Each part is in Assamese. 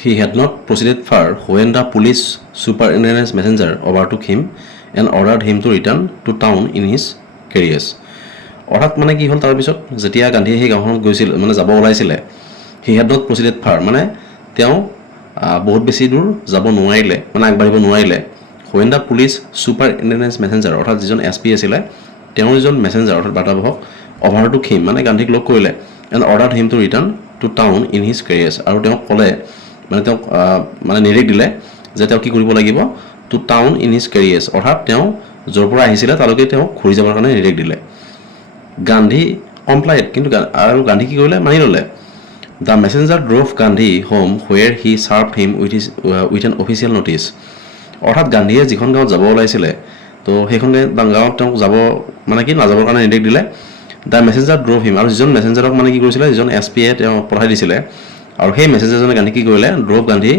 He had not proceeded far when the police superintendent's messenger overtook him and ordered him to return to town in his carriage. অৰ্থাৎ মানে কি হ'ল তাৰপিছত যেতিয়া গান্ধীয়ে সেই গাঁওখনত গৈছিল মানে যাব ওলাইছিলে হি হেড নট প্ৰচিডেড ফাৰ মানে তেওঁ বহুত বেছি দূৰ যাব নোৱাৰিলে মানে আগবাঢ়িব নোৱাৰিলে when the police superintendent's messenger অৰ্থাৎ যিজন SP আছিলে তেওঁৰ যিজন মেছেঞ্জাৰ অৰ্থাৎ বাৰ্তাবাহক overtook him মানে গান্ধীক লগ কৰিলে and ordered him to return to town in his carriage আৰু তেওঁ ক'লে মানে তেওঁ মানে নিৰ্দেশ দিলে যে তেওঁ কি কৰিব লাগিব to town in his carriage অৰ্থাৎ তেওঁ য'ৰ পৰা আহিছিলে তালৈকে তেওঁ ঘূৰি যাবৰ কাৰণে নিৰ্দেশ দিলে গান্ধী কমপ্লাইড কিন্তু আৰু গান্ধী কি কৰিলে মানি ল'লে The messenger drove Gandhi home where he served him with an official notice অৰ্থাৎ গান্ধীয়ে যিখন গাঁৱত যাব ওলাইছিলে তো সেইখন গাঁৱত তেওঁক যাব মানে কি নাযাবৰ কাৰণে নিৰ্দেশ দিলে দ্য মেছেঞ্জাৰ ড্ৰভ হিম আৰু যিজন মেছেঞ্জাৰক মানে কি কৰিছিলে যিজন SP-য়ে তেওঁ পঠাই দিছিলে আৰু সেই মেছেঞ্জাৰজনে গান্ধী কি কৰিলে ড্ৰভ গান্ধী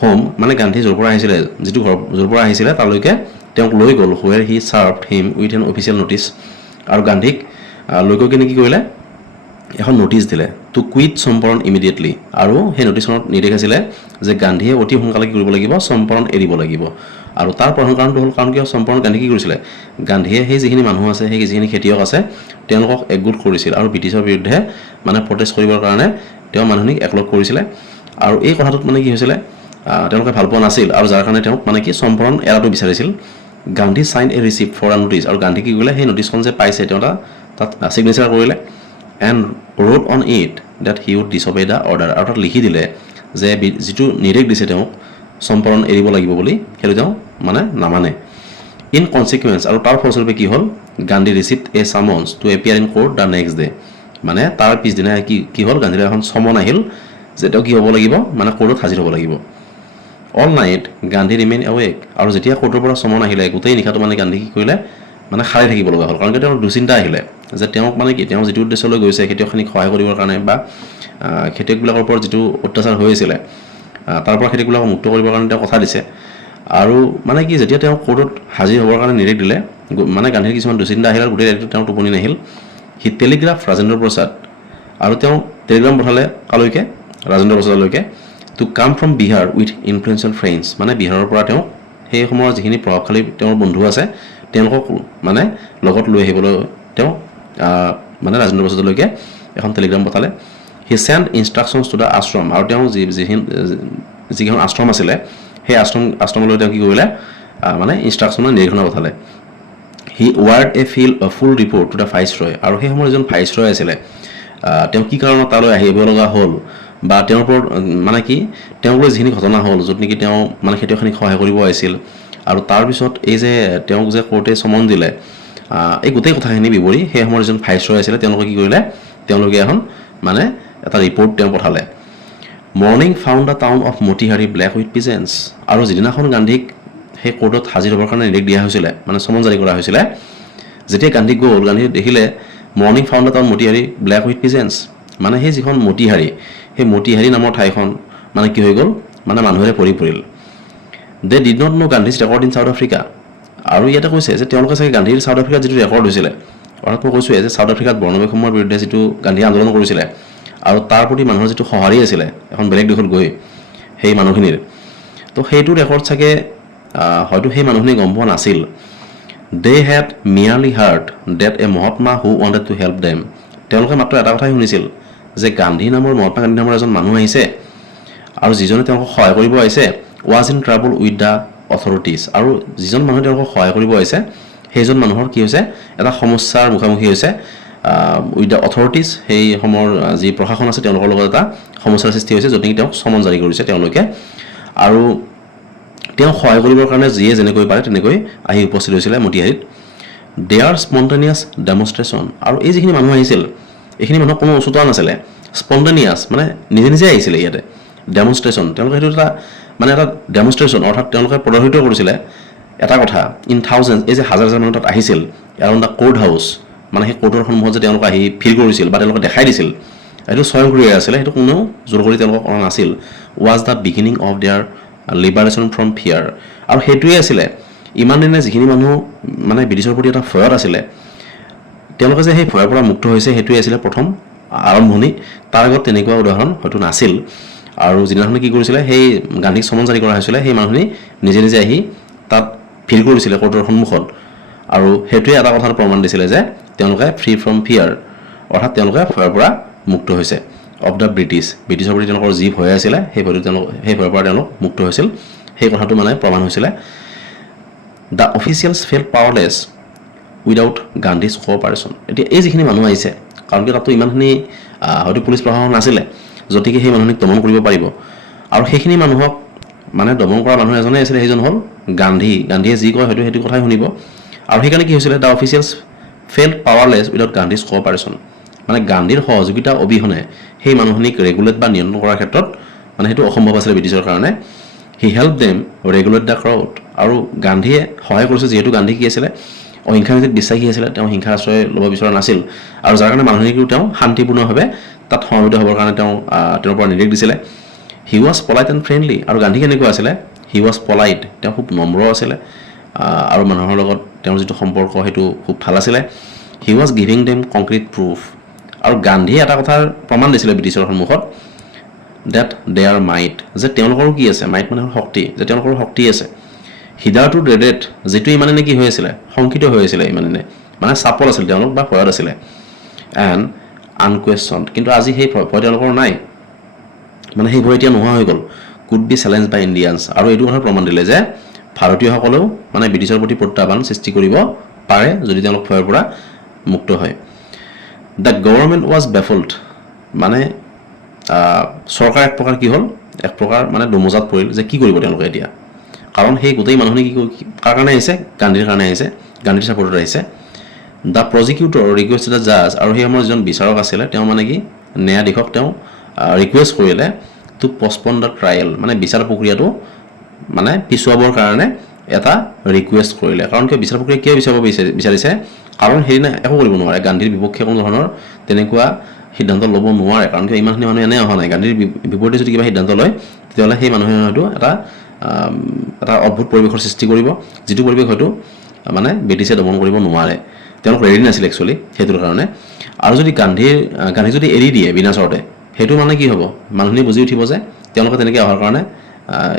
হোম মানে গান্ধী য'ৰ পৰা আহিছিলে যিটো ঘৰ য'ৰ পৰা আহিছিলে তালৈকে তেওঁক লৈ গ'ল where he served him with an official notice আৰু গান্ধীক লৈ গৈ কিনে কি কৰিলে এখন নটিচ দিলে টু কুইট চম্পৰণ ইমিডিয়েটলি আৰু সেই নটিচখনত নিৰ্দেশ আছিলে যে গান্ধীয়ে অতি সোনকালে কি কৰিব লাগিব চম্পৰণ এৰিব লাগিব আৰু তাৰ প্ৰধান কাৰণটো হ'ল কাৰণ কিয় চম্পৰণ গান্ধী কি কৰিছিলে গান্ধীয়ে সেই যিখিনি মানুহ আছে সেই যিখিনি খেতিয়ক আছে তেওঁলোকক একগোট কৰিছিল আৰু ব্ৰিটিছৰ বিৰুদ্ধে মানে প্ৰটেষ্ট কৰিবৰ কাৰণে তেওঁ মানুহখিনিক একলগ কৰিছিলে আৰু এই কথাটোত মানে কি হৈছিলে তেওঁলোকে ভাল পোৱা নাছিল আৰু যাৰ কাৰণে তেওঁক মানে কি চম্পৰণ এৰাটো বিচাৰিছিল Gandhi sign a receipt for a notice আৰু গান্ধী কি কৰিলে সেই নটিচখন যে পাইছে তেওঁ তাত চিগনেচাৰ কৰিলে and wrote on it that he would disobey the order আৰু তাত লিখি দিলে যে যিটো নিৰ্দেশ দিছে তেওঁক চম্পৰণ এৰিব লাগিব বুলি সেইটো তেওঁ মানে নামানে ইন কনচিকুৱেঞ্চ আৰু তাৰ ফলস্বৰূপে কি হ'ল Gandhi received a summons to appear in court the next day মানে তাৰ পিছদিনা কি হ'ল গান্ধীৰ এখন চমন আহিল যে তেওঁ কি হ'ব লাগিব মানে কোৰ্টত হাজিৰ হ'ব লাগিব all night Gandhi remain awake আৰু যেতিয়া কোৰ্টৰ পৰা চমন আহিলে গোটেই নিশাটো মানে গান্ধী কি কৰিলে মানে খাই থাকিব লগা হ'ল কাৰণ তেওঁৰ দুচিন্তা আহিলে যে তেওঁক মানে কি তেওঁ যিটো উদ্দেশ্যলৈ গৈছে খেতিয়কখিনিক সহায় কৰিবৰ কাৰণে বা খেতিয়কবিলাকৰ ওপৰত যিটো অত্যাচাৰ হৈ আছিলে তাৰ পৰা খেতিয়কবিলাকক মুক্ত কৰিবৰ কাৰণে তেওঁ কথা দিছে আৰু মানে কি যেতিয়া তেওঁ কোৰ্টত হাজিৰ হ'বৰ কাৰণে নিৰ্দেশ দিলে মানে গান্ধীৰ কিছুমান দুচিন্তা আহিল আৰু গোটেই ৰাতিটো তেওঁ টোপনি নাহিল হি টেলিগ্ৰাফ ৰাজেন্দ্ৰ প্ৰসাদ আৰু তেওঁ টেলিগ্ৰাম পঠালে কালৈকে ৰাজেন্দ্ৰ প্ৰসাদলৈকে to come from Bihar with influential friends মানে বিহাৰৰ পৰা তেওঁ সেই সময়ৰ যিখিনি প্ৰভাৱশালী তেওঁৰ বন্ধু আছে তেওঁলোকক মানে লগত লৈ আহিবলৈ তেওঁ মানে ৰাজেন্দ্ৰ প্ৰসাদলৈকে এখন টেলিগ্ৰাম পঠালে হি চেণ্ড ইনষ্ট্ৰাকশ্যনছ টু দ্য আশ্ৰম আৰু তেওঁ যিখন আশ্ৰম আছিলে সেই আশ্ৰমলৈ তেওঁ কি কৰিলে মানে ইনষ্ট্ৰাকশ্যনৰ নিৰ্দেশনা পঠালে he wired full report to the viceroy আৰু সেই সময়ৰ যিজন ভাইচৰয় আছিলে তেওঁ কি কাৰণত তালৈ আহিব লগা হ'ল বা তেওঁৰ ওপৰত মানে কি তেওঁক লৈ যিখিনি ঘটনা হ'ল য'ত নেকি তেওঁ মানে খেতিয়কখিনিক সহায় কৰিব আহিছিল আৰু তাৰপিছত এই যে তেওঁক যে কোৰ্টে চমন দিলে এই গোটেই কথাখিনি বিৱৰি সেই সময়ৰ যিজন ভাইচৰয় আছিলে তেওঁলোকে কি কৰিলে তেওঁলোকে এখন মানে এটা ৰিপৰ্ট তেওঁ পঠালে morning found the town of Motihari black with peasants আৰু যিদিনাখন গান্ধীক সেই কোৰ্টত হাজিৰ হ'বৰ কাৰণে নিৰ্দেশ দিয়া হৈছিলে মানে চমন জাৰি কৰা হৈছিলে যেতিয়া গান্ধী গ'ল গান্ধী দেখিলে morning found the town Motihari black with peasants মানে সেই যিখন মতিহাৰী সেই মতিহাৰী নামৰ ঠাইখন মানে কি হৈ গ'ল মানে মানুহেৰে ভৰি পৰিল they did not no' Gandhi's record in south Africa আৰু ইয়াতে কৈছে যে তেওঁলোকে চাগে গান্ধীৰ চাউথ আফ্ৰিকাত যিটো ৰেকৰ্ড হৈছিলে অৰ্থাৎ মই কৈছোঁৱে যে চাউথ আফ্ৰিকাত বৰ্ণবৈষম্যৰ বিৰুদ্ধে যিটো গান্ধীয়ে আন্দোলন কৰিছিলে আৰু তাৰ প্ৰতি মানুহৰ যিটো সঁহাৰি আছিলে এখন বেলেগ দেশত গৈ সেই মানুহখিনিৰ তো সেইটো ৰেকৰ্ড চাগে হয়তো সেই মানুহখিনি গম পোৱা নাছিল they had merely heard that a Mahatma who wanted to help them তেওঁলোকে মাত্ৰ এটা কথাই শুনিছিল যে গান্ধী নামৰ মহাত্মা গান্ধী নামৰ এজন মানুহ আহিছে আৰু যিজনে তেওঁলোকক সহায় কৰিব আহিছে was in trouble with the authorities আৰু যিজন মানুহে তেওঁলোকক সহায় কৰিব আহিছে সেইজন মানুহৰ কি হৈছে এটা সমস্যাৰ মুখামুখি হৈছে উইথ দ্য অথৰিটিজ সেই সময়ৰ যি প্ৰশাসন আছে তেওঁলোকৰ লগত এটা সমস্যাৰ সৃষ্টি হৈছে য'ত নেকি তেওঁক চমন জাৰি কৰিছে তেওঁলোকে আৰু তেওঁ সহায় কৰিবৰ কাৰণে যিয়ে যেনেকৈ পাৰে তেনেকৈ আহি উপস্থিত হৈছিলে মতিহাৰীত দেয়াৰ স্পণ্টেনিয়াছ ডেমনষ্ট্ৰেশ্যন আৰু এই যিখিনি মানুহ আহিছিল এইখিনি মানুহক কোনো উচতোৱা নাছিলে স্পণ্টেনিয়াছ মানে নিজে নিজে আহিছিলে ইয়াতে ডেমনষ্ট্ৰেশ্যন তেওঁলোকে সেইটো এটা মানে এটা ডেমনষ্ট্ৰেশ্যন অৰ্থাৎ তেওঁলোকে প্ৰদৰ্শিত কৰিছিলে এটা কথা ইন থাউজেণ্ড এই যে হাজাৰ হাজাৰ মানুহ তাত আহিছিল এৰাউণ্ড দ্য কোৰ্ট হাউচ মানে সেই কোৰ্টৰ সন্মুখত যে তেওঁলোকে আহি ফিল কৰিছিল বা তেওঁলোকে দেখাই দিছিল এইটো স্বয়ংক্ৰিয় আছিলে সেইটো কোনেও জোৰ কৰি তেওঁলোকক কৰা নাছিল was the beginning of there liberation from ফিয়াৰ আৰু সেইটোৱে আছিলে ইমান দিনে যিখিনি মানুহ মানে ব্ৰিটিছৰ প্ৰতি এটা ভয়ত আছিলে তেওঁলোকে যে সেই ভয়ৰ পৰা মুক্ত হৈছে সেইটোৱে আছিলে প্ৰথম আৰম্ভণি তাৰ আগত তেনেকুৱা উদাহৰণ হয়তো নাছিল আৰু যিদিনাখনি কি কৰিছিলে সেই গান্ধীক সমন জাৰি কৰা হৈছিলে সেই মানুহখিনি নিজে নিজে আহি তাত ভিৰ কৰিছিলে কোৰ্টৰ সন্মুখত আৰু সেইটোৱে এটা কথাৰ প্ৰমাণ দিছিলে যে তেওঁলোকে ফ্ৰী ফ্ৰম ফিয়াৰ অৰ্থাৎ তেওঁলোকে ভয়ৰ পৰা মুক্ত হৈছে অফ দ্য ব্ৰিটিছৰ প্ৰতি তেওঁলোকৰ যি ভয় আছিলে সেই ভয়ৰ পৰা তেওঁলোক মুক্ত হৈছিল সেই কথাটো মানে প্ৰমাণ হৈছিলে the officials felt powerless without Gandhi's cooperation এতিয়া এই যিখিনি মানুহ আহিছে কাৰণ কি তাততো ইমানখিনি হয়তো পুলিচ প্ৰশাসন নাছিলে যতিকে সেই মানুহখিনিক দমন কৰিব পাৰিব আৰু সেইখিনি মানুহক মানে দমন কৰা মানুহ এজনে আছিলে সেইজন হ'ল গান্ধীয়ে যি কয় হয়তো সেইটো কথাই শুনিব আৰু সেইকাৰণে কি হৈছিলে the officials felt powerless without Gandhi's cooperation মানে গান্ধীৰ সহযোগিতা অবিহনে সেই মানুহখিনিক ৰেগুলেট বা নিয়ন্ত্ৰণ কৰাৰ ক্ষেত্ৰত মানে সেইটো অসম্ভৱ আছিলে ব্ৰিটিছৰ কাৰণে he help them regulate the crowd আৰু গান্ধীয়ে সহায় কৰিছে যিহেতু গান্ধী কি আছিলে অহিংসানীতিত বিশ্বাসী আছিলে তেওঁ হিংসাৰ আশ্ৰয় ল'ব বিচৰা নাছিল আৰু যাৰ কাৰণে মানুহখিনিকো তেওঁ শান্তিপূৰ্ণভাৱে তাত সমবেত হ'বৰ কাৰণে তেওঁৰ পৰা নিৰ্দেশ দিছিলে he was polite and friendly আৰু গান্ধী কেনেকুৱা আছিলে হি ৱাজ পলাইট তেওঁ খুব নম্ৰ আছিলে আৰু মানুহৰ লগত তেওঁৰ যিটো সম্পৰ্ক সেইটো খুব ভাল আছিলে he was giving them concrete proof আৰু গান্ধীয়ে এটা কথাৰ প্ৰমাণ দিছিলে ব্ৰিটিছৰ সন্মুখত ডেট দে আৰ মাইট যে তেওঁলোকৰো কি আছে মাইট মানে শক্তি যে তেওঁলোকৰ শক্তি আছে হিডাৰ টু ড্ৰেডেড যিটো ইমানে কি হৈ আছিলে শংকিত হৈ আছিলে ইমানে মানে চাপল আছিল তেওঁলোক বা ভয়ত আছিলে এণ্ড আনকুৱেশ্যন কিন্তু আজি সেই ভয় তেওঁলোকৰ নাই মানে সেই ভয় এতিয়া নোহোৱা হৈ গ'ল could be challenge by Indians আৰু এইটো কথা প্ৰমাণ দিলে যে ভাৰতীয়সকলেও মানে ব্ৰিটিছৰ প্ৰতি প্ৰত্যাহ্বান সৃষ্টি কৰিব পাৰে যদি তেওঁলোক ভয়ৰ পৰা মুক্ত হয় দ্য গভৰ্ণমেণ্ট ৱাজ বেফল্ড মানে চৰকাৰ এক প্ৰকাৰ কি হ'ল এক প্ৰকাৰ মানে দমোজাত পৰিল যে কি কৰিব তেওঁলোকে এতিয়া কাৰণ সেই গোটেই মানুহখিনি কাৰ কাৰণে আহিছে গান্ধীৰ কাৰণে আহিছে গান্ধীৰ ছাপৰ্টত আহিছে দ্য প্ৰজিকিউটৰ ৰিকুৱেষ্ট দ্য জাজ আৰু সেই সময়ত যিজন বিচাৰক আছিলে তেওঁ মানে কি ন্যায়াধীশক তেওঁ ৰিকুৱেষ্ট কৰিলে টু পষ্টপন দ্য ট্ৰায়েল মানে বিচাৰ প্ৰক্ৰিয়াটো মানে পিছুৱাবৰ কাৰণে এটা ৰিকুৱেষ্ট কৰিলে কাৰণ কিয় বিচাৰ প্ৰক্ৰিয়া কিয় পিছুৱাব বিচাৰিছে কাৰণ সেইদিনা একো কৰিব নোৱাৰে গান্ধীৰ বিপক্ষে কোনো ধৰণৰ তেনেকুৱা সিদ্ধান্ত ল'ব নোৱাৰে কাৰণ কিয় ইমানখিনি মানুহ এনেই অহা নাই গান্ধীৰ বিপৰীতে যদি কিবা সিদ্ধান্ত লয় তেতিয়াহ'লে সেই মানুহে হয়তো এটা অদ্ভুত পৰিৱেশৰ সৃষ্টি কৰিব যিটো পৰিৱেশ হয়তো মানে ব্ৰিটিছে দমন কৰিব নোৱাৰে তেওঁলোক ৰেডি নাছিল একচুৱেলি সেইটোৰ কাৰণে আৰু যদি গান্ধী যদি এৰি দিয়ে বিনা চৰ্তে সেইটো মানে কি হ'ব মানুহখিনি বুজি উঠিব যে তেওঁলোকে তেনেকৈ অহাৰ কাৰণে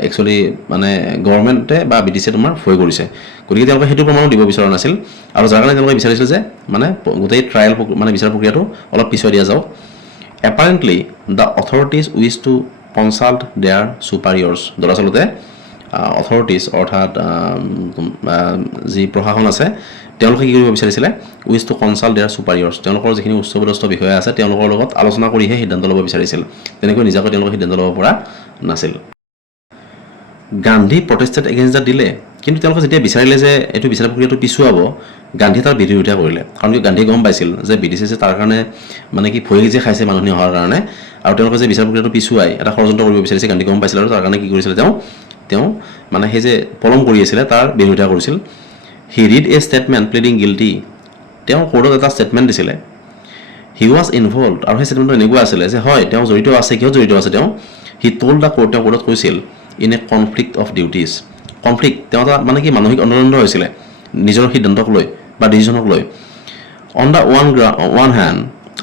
একচুৱেলি মানে গভৰ্ণমেণ্টে বা ব্ৰিটিছে তোমাৰ ভয় কৰিছে গতিকে তেওঁলোকে সেইটো প্ৰমাণো দিব বিচৰা নাছিল আৰু যাৰ কাৰণে তেওঁলোকে বিচাৰিছিল যে মানে গোটেই ট্ৰায়েল মানে বিচাৰ প্ৰক্ৰিয়াটো অলপ পিছুৱাই দিয়া যাওক apparently the authorities wish to consult their superiors দৰাচলতে অথৰিটিজ অৰ্থাৎ যি প্ৰশাসন আছে তেওঁলোকে কি কৰিব বিচাৰিছিলে উইচ টু কনচাল্ট দেয়াৰ ছুপাৰিয়ৰ্ছ তেওঁলোকৰ যিখিনি উচ্চপদস্থ বিষয়া আছে তেওঁলোকৰ লগত আলোচনা কৰিহে সিদ্ধান্ত ল'ব বিচাৰিছিল তেনেকৈ নিজাকৈ তেওঁলোকে সিদ্ধান্ত ল'ব পৰা নাছিল গান্ধী প্ৰটেষ্টেড এগেইনষ্ট দ্য ডিলে কিন্তু তেওঁলোকে যেতিয়া বিচাৰিলে যে এইটো বিচাৰ প্ৰক্ৰিয়াটো পিছুৱাব গান্ধী তাৰ বিৰোধিতা কৰিলে কাৰণ কি গান্ধীয়ে গম পাইছিল যে ব্ৰিটিছে যে তাৰ কাৰণে মানে কি ভয় যে খাইছে মানুহখিনি অহাৰ কাৰণে আৰু তেওঁলোকে যে বিচাৰ প্ৰক্ৰিয়াটো পিছুৱাই এটা ষড়যন্ত্ৰ কৰিব বিচাৰিছে গান্ধী গম পাইছিল আৰু তাৰ কাৰণে কি কৰিছিলে তেওঁ মানে সেই যে পলম কৰি আছিলে তাৰ বিৰোধিতা কৰিছিল হি ৰিড এ ষ্টেটমেণ্ট প্লিডিং গিল্টি তেওঁ কোৰ্টত এটা ষ্টেটমেণ্ট দিছিলে হি ৱাজ ইনভলভড আৰু সেই ষ্টেটমেণ্টটো এনেকুৱা আছিলে যে হয় তেওঁ জড়িত আছে কিয় জড়িত আছে তেওঁ হি ট'ল্ড দ্য কোৰ্ট তেওঁ কোৰ্টত কৈছিল in a conflict of duties conflict তেওঁ এটা মানে কি মানসিক অনৰণ্ড হৈছিলে নিজৰ সিদ্ধান্তক লৈ বা ডিচিশ্যনক লৈ অন দ্য ওৱান হেণ্ড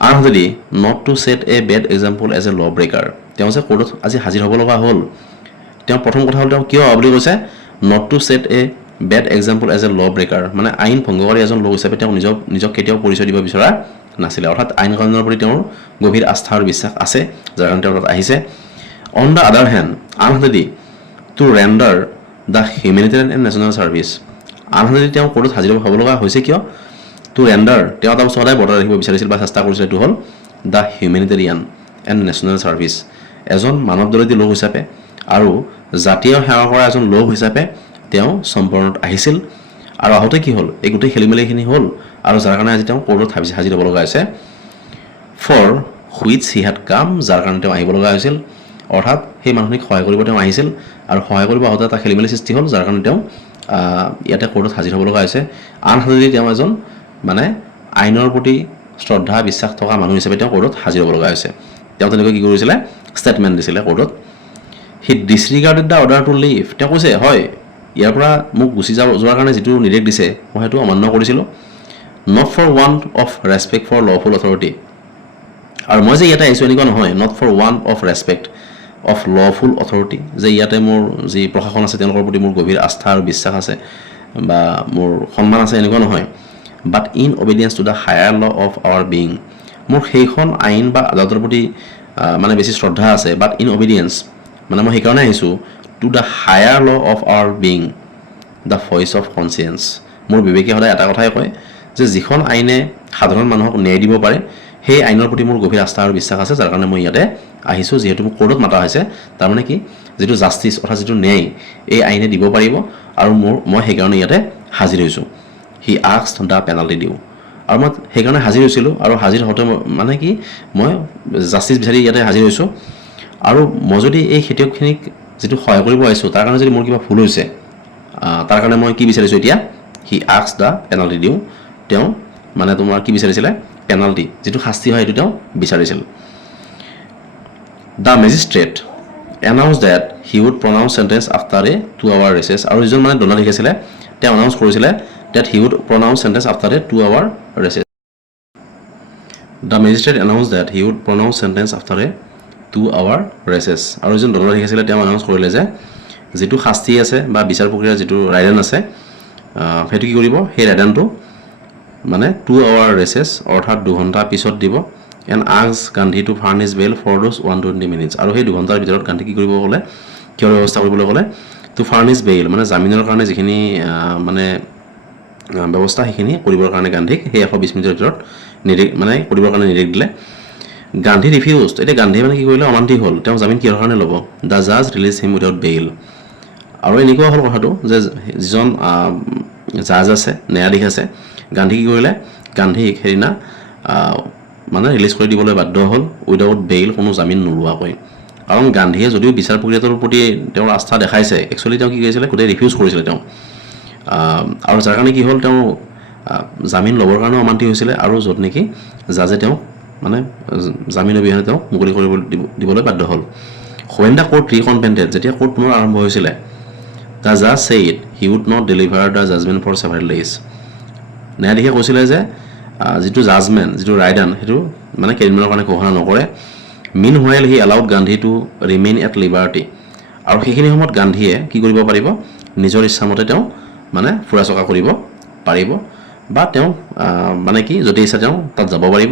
আনহাতেদি not to set a bad example as a law breaker তেওঁ যে কোৰ্টত আজি হাজিৰ হ'ব লগা হ'ল তেওঁ প্ৰথম কথা হ'ল তেওঁ কিয় বুলি কৈছে not to set a bad example as a law breaker মানে আইন ভংগকাৰী এজন লোক হিচাপে তেওঁ নিজক কেতিয়াও পৰিচয় দিব বিচৰা নাছিলে অৰ্থাৎ আইন কানুনৰ প্ৰতি তেওঁৰ গভীৰ আস্থা আৰু বিশ্বাস আছে যাৰ কাৰণে তেওঁ তাত আহিছে অন দ্য আদাৰ হেণ্ড আনহাতেদি to render the humanitarian and national service আনহাতেদি তেওঁ কোৰ্টত হাজিৰ হ'ব লগা হৈছে কিয় টু ৰেণ্ডাৰ তেওঁ এটা বস্তু সদায় বৰ্তাই ৰাখিব বিচাৰিছিল বা চেষ্টা কৰিছিল এইটো হ'ল the humanitarian and national service এজন মানৱদৰ্দী লোক হিচাপে আৰু জাতীয় সেৱা কৰা এজন লোক হিচাপে তেওঁ চম্পৰণত আহিছিল আৰু আহোঁতে কি হ'ল এই গোটেই খেলিমেলিখিনি হ'ল আৰু যাৰ কাৰণে আজি তেওঁ কোৰ্টত হাজিৰ হ'ব লগা হৈছে ফৰ হুইচ হি হেড কাম যাৰ কাৰণে তেওঁ আহিব লগা হৈছিল অৰ্থাৎ সেই মানুহখিনিক সহায় কৰিব তেওঁ আহিছিল আৰু সহায় কৰিব আহোঁতে এটা খেলিমেলি সৃষ্টি হ'ল যাৰ কাৰণে তেওঁ ইয়াতে কোৰ্টত হাজিৰ হ'ব লগা হৈছে আনহাতে তেওঁ এজন মানে আইনৰ প্ৰতি শ্ৰদ্ধা বিশ্বাস থকা মানুহ হিচাপে তেওঁ কোৰ্টত হাজিৰ হ'ব লগা হৈছে তেওঁ তেনেকৈ কি কৰিছিলে ষ্টেটমেণ্ট দিছিলে কোৰ্টত হি ডিছৰিগাৰ্ডেড দ্য অৰ্ডাৰ টু লিভ তেওঁ কৈছে হয় ইয়াৰ পৰা মোক গুচি যোৱাৰ কাৰণে যিটো নিৰ্দেশ দিছে মই সেইটো অমান্য কৰিছিলোঁ নট ফৰ ৱান of respect for lawful authority আৰু মই যে ইয়াতে আহিছোঁ এনেকুৱা নহয় নট ফৰ ৱান of respect of lawful authority, যে ইয়াতে মোৰ যি প্ৰশাসন আছে তেওঁলোকৰ প্ৰতি মোৰ গভীৰ আস্থা আৰু বিশ্বাস আছে বা মোৰ সন্মান আছে এনেকুৱা নহয়, but in obedience to the higher law of our being, মোৰ সেইখন আইন বা আদালতৰ প্ৰতি মানে বেছি শ্ৰদ্ধা আছে, বাট ইন অবিডিয়েঞ্চ মানে মই সেইকাৰণে আহিছোঁ to the higher law of our being the voice of conscience, মোৰ বিবেকে সদায় এটা কথাই কয় যে যিখন আইনে সাধাৰণ মানুহক ন্যায় দিব পাৰে সেই আইনৰ প্ৰতি মোৰ গভীৰ আস্থা আৰু বিশ্বাস আছে, যাৰ কাৰণে মই ইয়াতে আহিছোঁ। যিহেতু মোক কোৰ্টত মাতা হৈছে, তাৰমানে কি যিটো জাষ্টিছ অৰ্থাৎ যিটো ন্যায় এই আইনে দিব পাৰিব আৰু মই সেইকাৰণে ইয়াতে হাজিৰ হৈছোঁ। হি আস্কড দ্য পেনাল্টি ডিউ, আৰু মই সেইকাৰণে হাজিৰ হৈছিলোঁ, আৰু হাজিৰ হওঁতে মানে কি মই জাষ্টিছ বিচাৰি ইয়াতে হাজিৰ হৈছোঁ। আৰু মই যদি এই খেতিয়কখিনিক যিটো সহায় কৰিব আহিছোঁ তাৰ কাৰণে যদি মোৰ কিবা ভুল হৈছে, তাৰ কাৰণে মই কি বিচাৰিছোঁ এতিয়া, হি আস্কড দ্য পেনাল্টি ডিউ, তেওঁ মানে তোমাৰ কি বিচাৰিছিলে, পেনাল্টি যিটো শাস্তি হয় সেইটো তেওঁ বিচাৰিছিল। The magistrate announce that he would pronounce sentence after a 2 hour recess, আৰু যিজন মানে দণ্ডাধীশ আছিলে তেওঁ এনাউন্স কৰিছিলে that he would pronounce sentence after a 2 hour recess. The magistrate announce that he would pronounce sentence after a 2 hour recess, আৰু যিজন দণ্ডাধীশ আছিলে তেওঁ এনাউন্স কৰিলে যে যিটো শাস্তি আছে বা বিচাৰ প্ৰক্ৰিয়াৰ যিটো ৰায়দান আছে সেইটো কি কৰিব, সেই ৰায়দানটো মানে 2 hour ৰেচেছ অৰ্থাৎ 2 ঘণ্টা পিছত দিব। And ask Gandhi to furnish bail for those 120 minutes, আৰু সেই 2 ঘণ্টাৰ ভিতৰত গান্ধী কি কৰিব ক'লে, কিহৰ ব্যৱস্থা কৰিবলৈ ক'লে, টু ফাৰ্নিছ বেইল মানে জামিনৰ কাৰণে যিখিনি মানে ব্যৱস্থা সেইখিনি কৰিবৰ কাৰণে গান্ধীক সেই 120 মিনিটৰ ভিতৰত মানে কৰিবৰ কাৰণে নিৰ্দেশ দিলে। গান্ধী ৰিফিউজড, এতিয়া গান্ধীয়ে মানে কি কৰিলে, অমান্তি হ'ল, তেওঁ জামিন কিহৰ কাৰণে ল'ব, দ্য জাজ ৰিলিজ হিম উইদাউট বেইল। আৰু এনেকুৱা হ'ল কথাটো যে যিজন জাজ আছে ন্যায়াধীশ আছে গান্ধী কি কৰিলে, গান্ধীক সেইদিনা মানে ৰিলিজ কৰি দিবলৈ বাধ্য হ'ল উইদাউট বেইল, কোনো জামিন নোলোৱাকৈ। কাৰণ গান্ধীয়ে যদিও বিচাৰ প্ৰক্ৰিয়াটোৰ প্ৰতি তেওঁৰ আস্থা দেখাইছে, একচুৱেলি তেওঁ কি কৰিছিলে, গোটেই ৰিফিউজ কৰিছিলে তেওঁ, আৰু যাৰ কাৰণে কি হ'ল তেওঁ জামিন ল'বৰ কাৰণেও অমান্তি হৈছিলে, আৰু য'ত নেকি জাজে তেওঁক মানে জামিন অবিহনে তেওঁক মুকলি কৰিব দিবলৈ বাধ্য হ'ল। হোৱেন দ্য কোৰ্ট ৰিকনভেণ্টেড, যেতিয়া কোৰ্ট পুনৰ আৰম্ভ হৈছিলে, দ্য জাজ said he would not deliver the judgment for several days, ন্যায়াধীশে কৈছিলে যে যিটো জাজমেণ্ট যিটো ৰায়দান সেইটো মানে কেইদিনমানৰ কাৰণে ঘোষণা নকৰে। Meanwhile he allowed Gandhi to remain at liberty, আৰু সেইখিনি সময়ত গান্ধীয়ে কি কৰিব পাৰিব, নিজৰ ইচ্ছামতে তেওঁ মানে ফুৰা চকা কৰিব পাৰিব, বা তেওঁ মানে কি যদি ইচ্ছা তেওঁ তাত যাব পাৰিব।